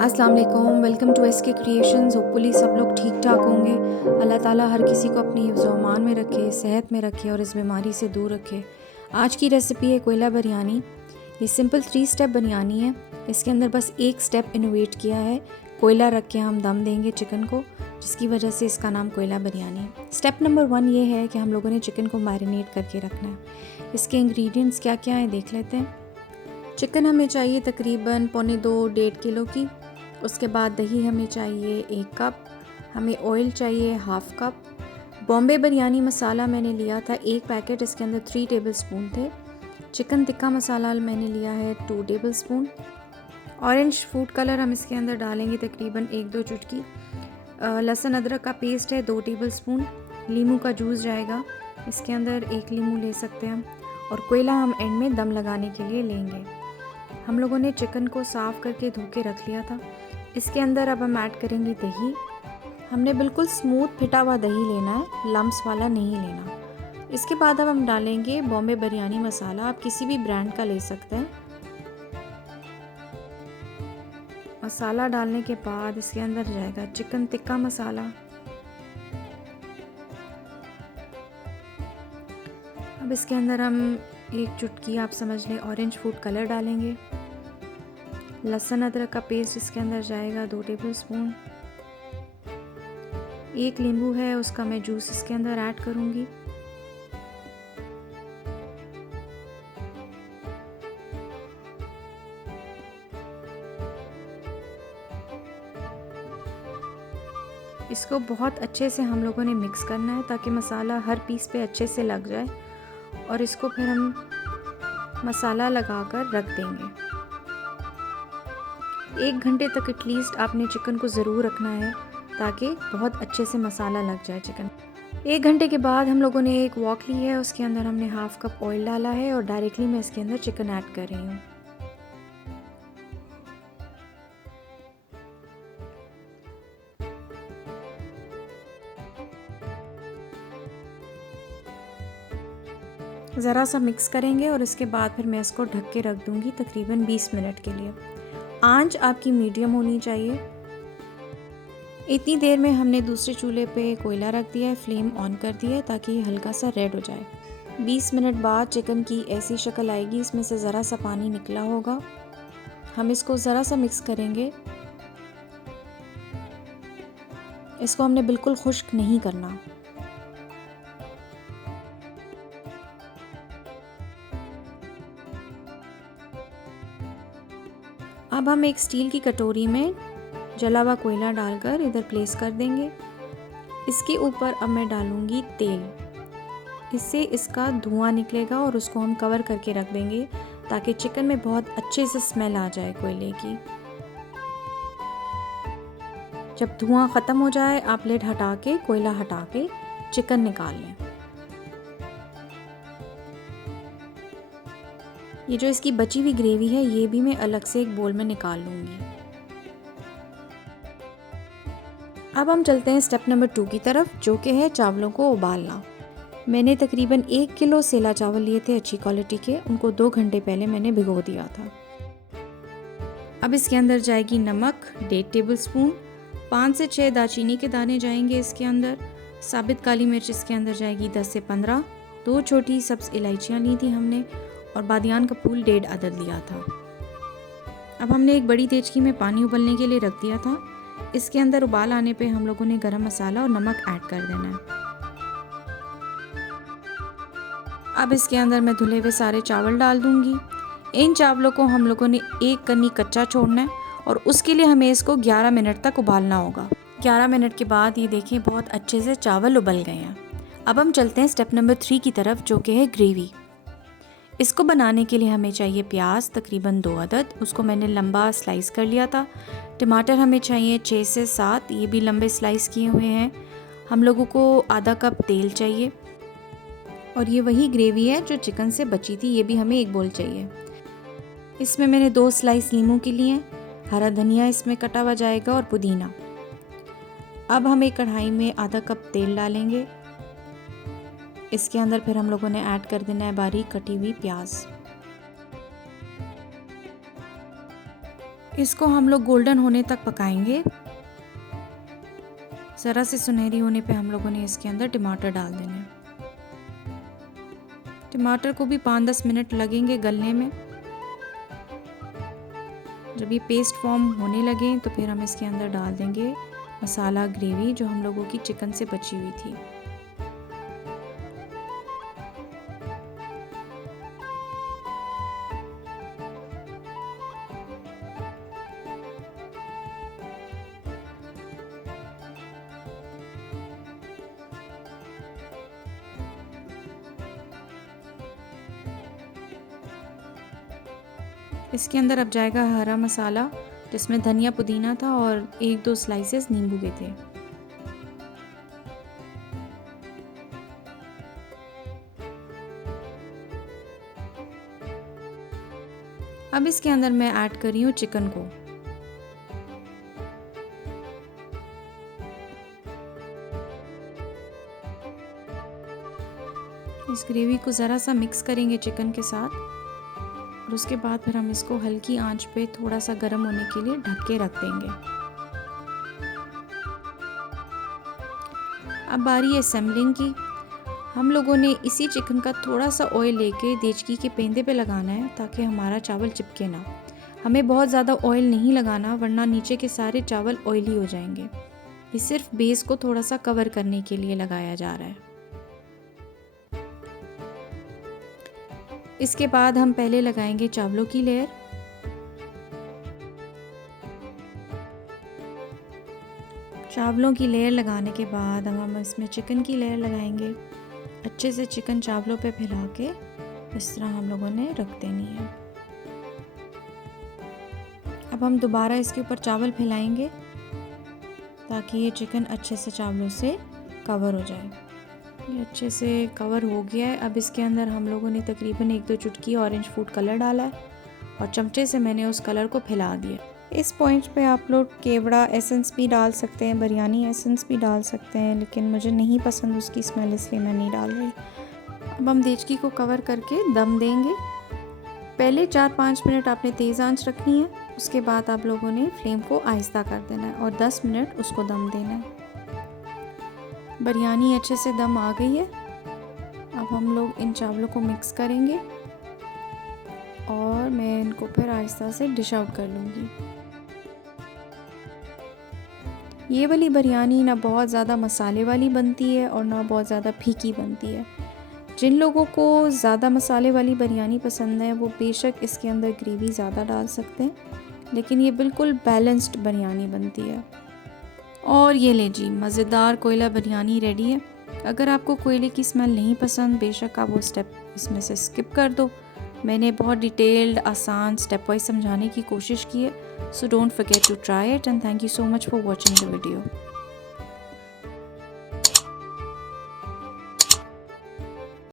अस्सलाम वालेकुम, welcome to SK creations. Hopefully सब लोग ठीक ठाक होंगे। अल्लाह ताला हर किसी को अपनी हिफ्ज़ व अमान में रखे, सेहत में रखे और इस बीमारी से दूर रखे। आज की रेसिपी है कोयला बिरयानी। ये सिंपल 3 स्टेप बिरयानी है। इसके अंदर बस एक स्टेप इनोवेट किया है। कोयला रख के हम दम देंगे चिकन को, जिसकी वजह से इसका नाम कोयला बिरयानी है। स्टेप नंबर 1 ये है कि हम लोगों ने चिकन को मैरिनेट करके रखना है। इसके इंग्रेडिएंट्स क्या क्या हैं देख लेते हैं। चिकन हमें चाहिए तकरीबन 1.25 किलो की। उसके बाद दही हमें चाहिए 1 कप। हमें ऑयल चाहिए 1/2 कप। बॉम्बे बिरयानी मसाला मैंने लिया था 1 पैकेट, इसके अंदर 3 टेबलस्पून थे। चिकन टिक्का मसाला मैंने लिया है 2 टेबलस्पून। ऑरेंज फूड कलर हम इसके अंदर डालेंगे तकरीबन 1-2 चुटकी। लहसुन अदरक का पेस्ट है 2 टेबलस्पून। नींबू का जूस जाएगा, इसके अंदर 1 नींबू ले सकते हैं हम। और कोयला हम एंड में दम लगाने के लिए लेंगे। हम लोगों ने चिकन को साफ़ करके धो के रख लिया था। इसके अंदर अब हम ऐड करेंगे दही। हमने बिल्कुल स्मूथ फिटा हुआ दही लेना है, लम्स वाला नहीं लेना। इसके बाद अब हम डालेंगे बॉम्बे बिरयानी मसाला। आप किसी भी ब्रांड का ले सकते हैं। मसाला डालने के बाद इसके अंदर जाएगा चिकन टिक्का मसाला। अब इसके अंदर हम 1 चुटकी आप समझ लें ऑरेंज फूड कलर डालेंगे। लहसुन अदरक का पेस्ट इसके अंदर जाएगा 2 टेबलस्पून। 1 नींबू है, उसका मैं जूस इसके अंदर ऐड करूंगी। इसको बहुत अच्छे से हम लोगों ने मिक्स करना है ताकि मसाला हर पीस पे अच्छे से लग जाए। और इसको फिर हम मसाला लगाकर रख देंगे। 1 घंटे तक एटलीस्ट आपने चिकन को ज़रूर रखना है ताकि बहुत अच्छे से मसाला लग जाए चिकन। 1 घंटे के बाद हम लोगों ने एक वॉक ली है, उसके अंदर हमने 1/2 कप ऑयल डाला है और डायरेक्टली मैं इसके अंदर चिकन ऐड कर रही हूँ। ज़रा सा मिक्स करेंगे और इसके बाद फिर मैं इसको ढक के रख दूँगी तकरीबन 20 मिनट के लिए। आंच आपकी मीडियम होनी चाहिए। इतनी देर में हमने दूसरे चूल्हे पे कोयला रख दिया है, फ्लेम ऑन कर दिया है ताकि ये हल्का सा रेड हो जाए। 20 मिनट बाद चिकन की ऐसी शक्ल आएगी, इसमें से ज़रा सा पानी निकला होगा। हम इसको ज़रा सा मिक्स करेंगे। इसको हमने बिल्कुल खुश्क नहीं करना। अब हम एक स्टील की कटोरी में जला हुआ कोयला डालकर इधर प्लेस कर देंगे। इसके ऊपर अब मैं डालूंगी तेल। इससे इसका धुआं निकलेगा और उसको हम कवर करके रख देंगे ताकि चिकन में बहुत अच्छे से स्मेल आ जाए कोयले की। जब धुआं ख़त्म हो जाए आप लिड हटा के, कोयला हटा के चिकन निकाल लें। ये जो इसकी बची हुई ग्रेवी है ये भी मैं अलग से एक बोल में निकाल लूँगी। अब हम चलते हैं स्टेप नंबर 2 की तरफ, जो कि है चावलों को उबालना। मैंने तकरीबन 1 किलो सेला चावल लिए थे अच्छी क्वालिटी के, उनको 2 घंटे पहले मैंने भिगो दिया था। अब इसके अंदर जाएगी नमक 1.5 टेबलस्पून। 5 से 6 दालचीनी के दाने जाएंगे इसके अंदर। साबित काली मिर्च इसके अंदर जाएगी 10 से 15। 2 छोटी सब्ज़ इलायचियाँ ली थी हमने और बादियान का फूल 1.5 अदद लिया था। अब हमने एक बड़ी देचकी में पानी उबलने के लिए रख दिया था। इसके अंदर उबाल आने पे हम लोगों ने गरम मसाला और नमक ऐड कर देना है। अब इसके अंदर मैं धुले हुए सारे चावल डाल दूंगी। इन चावलों को हम लोगों ने एक कन्नी कच्चा छोड़ना है और उसके लिए हमें इसको 11 मिनट तक उबालना होगा। 11 मिनट के बाद ये देखें बहुत अच्छे से चावल उबल गए हैं। अब हम चलते हैं स्टेप नंबर 3 की तरफ, जो कि है ग्रेवी। इसको बनाने के लिए हमें चाहिए प्याज तकरीबन 2 अदद, उसको मैंने लंबा स्लाइस कर लिया था। टमाटर हमें चाहिए 6 से 7, ये भी लंबे स्लाइस किए हुए हैं। हम लोगों को आधा कप तेल चाहिए और ये वही ग्रेवी है जो चिकन से बची थी, ये भी हमें 1 बोल चाहिए। इसमें मैंने 2 स्लाइस नींबू के लिए, हरा धनिया इसमें कटा हुआ जाएगा और पुदीना। अब हम एक कढ़ाई में आधा कप तेल डालेंगे। इसके अंदर फिर हम लोगों ने ऐड कर देना है बारीक कटी हुई प्याज। इसको हम लोग गोल्डन होने तक पकाएंगे। ज़रा से सुनहरी होने पे हम लोगों ने इसके अंदर टमाटर डाल देने। टमाटर को भी 5-10 मिनट लगेंगे गलने में। जब ये पेस्ट फॉर्म होने लगे तो फिर हम इसके अंदर डाल देंगे मसाला ग्रेवी जो हम लोगों की चिकन से बची हुई थी। इसके अंदर अब जाएगा हरा मसाला जिसमें धनिया पुदीना था और 1-2 स्लाइसेस नींबू के थे। अब इसके अंदर मैं ऐड कर रही हूँ चिकन को। इस ग्रेवी को ज़रा सा मिक्स करेंगे चिकन के साथ और उसके बाद फिर हम इसको हल्की आंच पे थोड़ा सा गर्म होने के लिए ढक के रख देंगे। अब बारी है असेंबलिंग की। हम लोगों ने इसी चिकन का थोड़ा सा ऑयल लेके देचकी के पेंदे पे लगाना है ताकि हमारा चावल चिपके ना। हमें बहुत ज़्यादा ऑयल नहीं लगाना वरना नीचे के सारे चावल ऑयली हो जाएंगे। ये सिर्फ बेस को थोड़ा सा कवर करने के लिए लगाया जा रहा है। इसके बाद हम पहले लगाएंगे चावलों की लेयर। चावलों की लेयर लगाने के बाद हम इसमें चिकन की लेयर लगाएंगे। अच्छे से चिकन चावलों पे फैला के इस तरह हम लोगों ने रख देनी है। अब हम दोबारा इसके ऊपर चावल फैलाएंगे ताकि ये चिकन अच्छे से चावलों से कवर हो जाए। ये अच्छे से कवर हो गया है। अब इसके अंदर हम लोगों ने तकरीबन 1-2 चुटकी ऑरेंज फूड कलर डाला है और चमचे से मैंने उस कलर को फैला दिया। इस पॉइंट पे आप लोग केवड़ा एसेंस भी डाल सकते हैं, बिरयानी एसेंस भी डाल सकते हैं, लेकिन मुझे नहीं पसंद उसकी स्मेल इसलिए मैं नहीं डाल रही। अब हम देचकी को कवर करके दम देंगे। पहले 4-5 मिनट आपने तेज़ आंच रखनी है, उसके बाद आप लोगों ने फ्लेम को आहिस्ता कर देना है और 10 मिनट उसको दम देना है। बिरयानी अच्छे से दम आ गई है। अब हम लोग इन चावलों को मिक्स करेंगे और मैं इनको फिर आहिस्ता से डिश आउट कर लूँगी। ये वाली बिरयानी ना बहुत ज़्यादा मसाले वाली बनती है और ना बहुत ज़्यादा फीकी बनती है। जिन लोगों को ज़्यादा मसाले वाली बिरयानी पसंद है वो बेशक इसके अंदर ग्रेवी ज़्यादा डाल सकते हैं, लेकिन ये बिल्कुल बैलेंस्ड बिरयानी बनती है। और ये ले जी, मज़ेदार कोयला बिरयानी रेडी है। अगर आपको कोयले की स्मेल नहीं पसंद बेशक आप वो स्टेप इसमें से स्किप कर दो। मैंने बहुत डिटेल्ड आसान स्टेप वाइज समझाने की कोशिश की है। So don't forget to try it and thank you so much for watching the video.